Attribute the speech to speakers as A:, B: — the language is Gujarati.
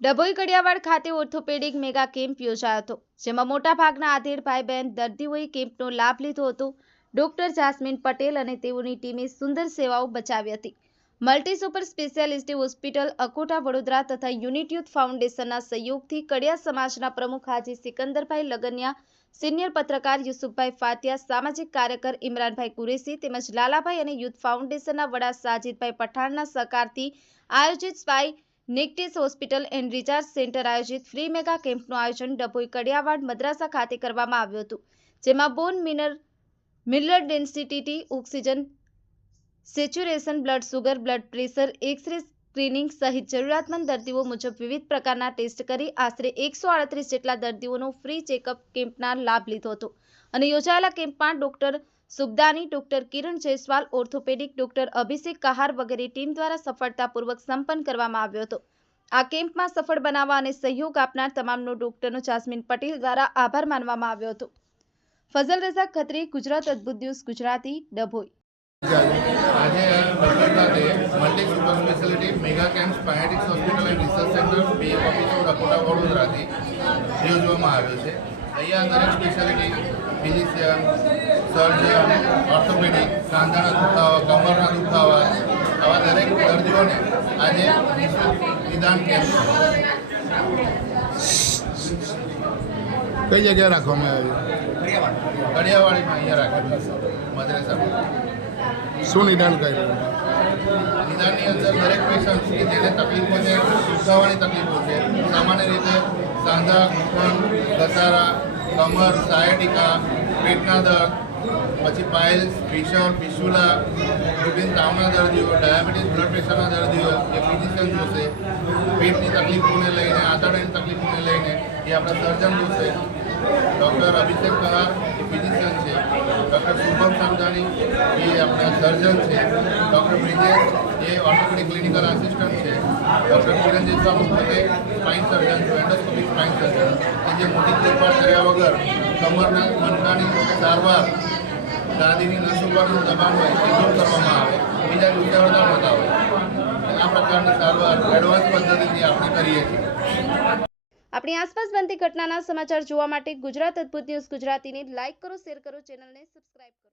A: ડભોઈ કડિયાવાડ ખાતે ઓર્થોપેડિક મેગા કેમ્પ યોજાયો હતો, જેમાં મોટાભાગના આધેડ ભાઈ બહેન દર્દીઓએ કેમ્પનો લાભ લીધો હતો. ડોક્ટર જાસ્મીન પટેલ અને તેઓની ટીમે સુંદર સેવાઓ બચાવી હતી. Multi super specialist hospital Akota, Vadodara તથા યુનિટ યુથ ફાઉન્ડેશનના સહયોગથી કડિયા સમાજના પ્રમુખ હાજી સિકંદરભાઈ લગનિયા, સિનિયર પત્રકાર યુસુફભાઈ ફાતિયા, સામાજિક કાર્યકર ઇમરાનભાઈ કુરેશી તેમજ લાલાભાઈ અને યુથ ફાઉન્ડેશનના વડા સાજીદભાઈ પઠાણના સહકારથી આયોજિત સ્પાઈ નિકટેસ હોસ્પિટલ એન્ડ રિચાર્જ સેન્ટર આયોજિત ફ્રી મેગા કેમ્પનું આયોજન ડભોઈ કડિયાવાડ મદ્રાસા ખાતે કરવામાં આવ્યું હતું, જેમાં bone mineral, mineral density oxygen, saturation, blood sugar, blood pressure, X-ray screening સહિત જરૂરિયાતમંદ દર્દીઓ મુજબ વિવિધ પ્રકારના ટેસ્ટ કરી આશરે એકસો આડત્રીસ જેટલા દર્દીઓનો ફ્રી ચેકઅપ કેમ્પના લાભ લીધો હતો. અને યોજાયેલા કેમ્પમાં doctor Subdani doctor Kiran Jaiswal, orthopaedic doctor Abhishek Kahar વગેરે ટીમ દ્વારા સફળતાપૂર્વક સંપન્ન કરવામાં આવ્યો હતો. આ કેમ્પમાં સફળ બનાવવા અને સહયોગ આપનાર તમામનો ડોક્ટરનો જાસ્મીન પટેલ દ્વારા આભાર માનવામાં આવ્યો હતો. ફઝલ રઝા ખત્રી, ગુજરાત અદ્ભુત ન્યૂઝ, ગુજરાતી ડભોઈ.
B: આજે ડભોઈ ખાતે multi super speciality mega camp સ્પાયટિક્સ hospital and research centre બે ઓફિસો રકોટા વડોદરાથી યોજવામાં આવ્યો છે. અહીંયા દરેક સ્પેશિયાલિટી ફિઝિશિયન સર્જન ઓર્થોપેડિક સાંધાના દુખાવા કમરના દુખાવા આવા દરેક દર્દીઓને આજે નિદાન કેમ્પ.
C: કઈ જગ્યાએ રાખવામાં આવ્યું?
B: કડિયાવાડીમાં. અહીંયા રાખેલું છે. મદ્રેસામાં
C: શું નિદાન કર્યું?
B: નિદાનની અંદર દરેક પેશન્ટ કે જેને તકલીફો છે સુધાવાની તકલીફો છે. સામાન્ય રીતે સાંધા ઘૂંટણ ઘસારા કમર, સાયટિકા, પેટના દર્દ, પછી પાઇલ્સ ફિશર પિશુલા વિભિન્ન તાવના દર્દીઓ, ડાયાબિટીસ, બ્લડ પ્રેશરના દર્દીઓ એ ફિઝિશિયન જોશે, પેટની તકલીફોને લઈને, આંતરડાની તકલીફોને લઈને એ આપણા સર્જન જોશે ડૉક્ટર અભિષેક કહાર એ ફિઝિશિયન છે ડૉક્ટર સમજાની એ આપણા સર્જન છે, ડૉક્ટર બ્રિજેશ, એ ઓર્થોપેડિક ક્લિનિકલ આસિસ્ટન્ટ છે. ડૉક્ટર કિરણ બાબુ પોતે spine surgeon endoscopic spine surgeon કે જે મોટી દેખભાળ કર્યા વગર કમરના મનકાની સારવાર દાદીની નસો પરનું દબાણ હોય એ દૂર કરવામાં આવે, બીજા દુખાવતા હોતા હોય. આ પ્રકારની સારવાર એડવાન્સ પદ્ધતિથી આપણે કરીએ છીએ.
A: આપણી આસપાસ બનતી ઘટનાના સમાચાર જોવા માટે ગુજરાત અદ્ભુત ન્યૂઝ ગુજરાતીને લાઇક કરો, શેર કરો, ચેનલને સબસ્ક્રાઇબ કરો.